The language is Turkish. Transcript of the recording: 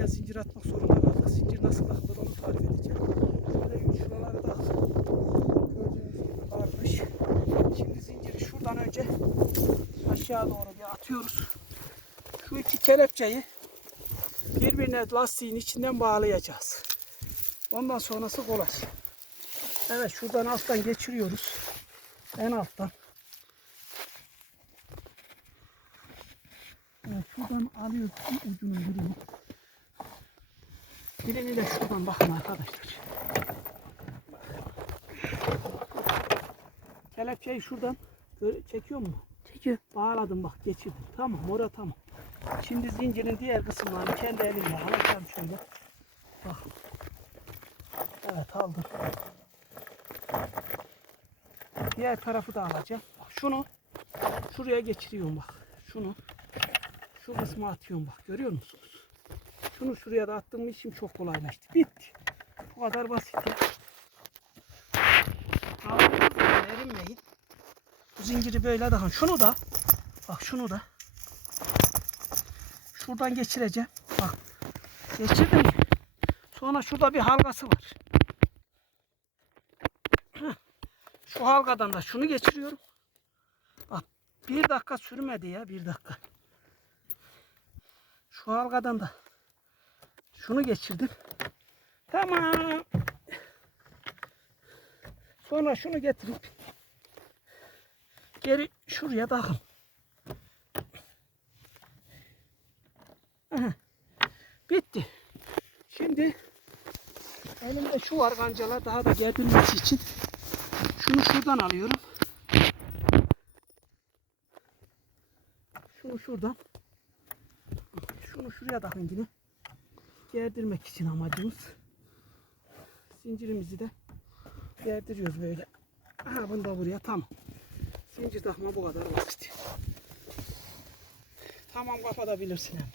buraya zincir atmak zorunda kaldık. Zincir nasıl takılır onu tarif edeceğim. Şöyle şuraları da gördüğünüz gibi varmış. Şimdi zinciri şuradan önce aşağı doğru bir atıyoruz. Şu iki kelepçeyi birbirine lastiğin içinden bağlayacağız. Ondan sonrası kolay. Evet şuradan alttan geçiriyoruz. En alttan. Evet şuradan alıyoruz ucunun birini. Birini de şuradan bakın arkadaşlar. Kelepçeyi şuradan çekiyor mu? Çekiyor. Bağladım bak geçirdim. Tamam orada tamam. Şimdi zincirin diğer kısımlarını kendi elimle alacağım şöyle. Bak. Evet aldım. Diğer tarafı da alacağım. Bak şunu şuraya geçiriyorum bak. Şunu şu kısmı atıyorum bak. Görüyor musunuz? Şunu şuraya da attım mı işim çok kolaylaştı. Bitti. Bu kadar basit. erinmeyin. Bu zinciri böyle daha. Şunu da bak şunu da şuradan geçireceğim. Bak geçirdim? Sonra şurada bir halkası var. Şu halkadan da şunu geçiriyorum. Bak bir dakika sürmedi ya bir dakika. Şu halkadan da şunu geçirdim. Tamam. Sonra şunu getirip geri şuraya takın. Aha. Bitti. Şimdi elimde şu var kancalar daha da gerdirmesi için şunu şuradan alıyorum. Şunu şuradan. Şunu şuraya takın yine. Gerdirmek için amacımız. Zincirimizi de gerdiriyoruz böyle. Aha bunu da buraya tamam. Zincir takma bu kadar basit. Tamam kapatabilirsin hem.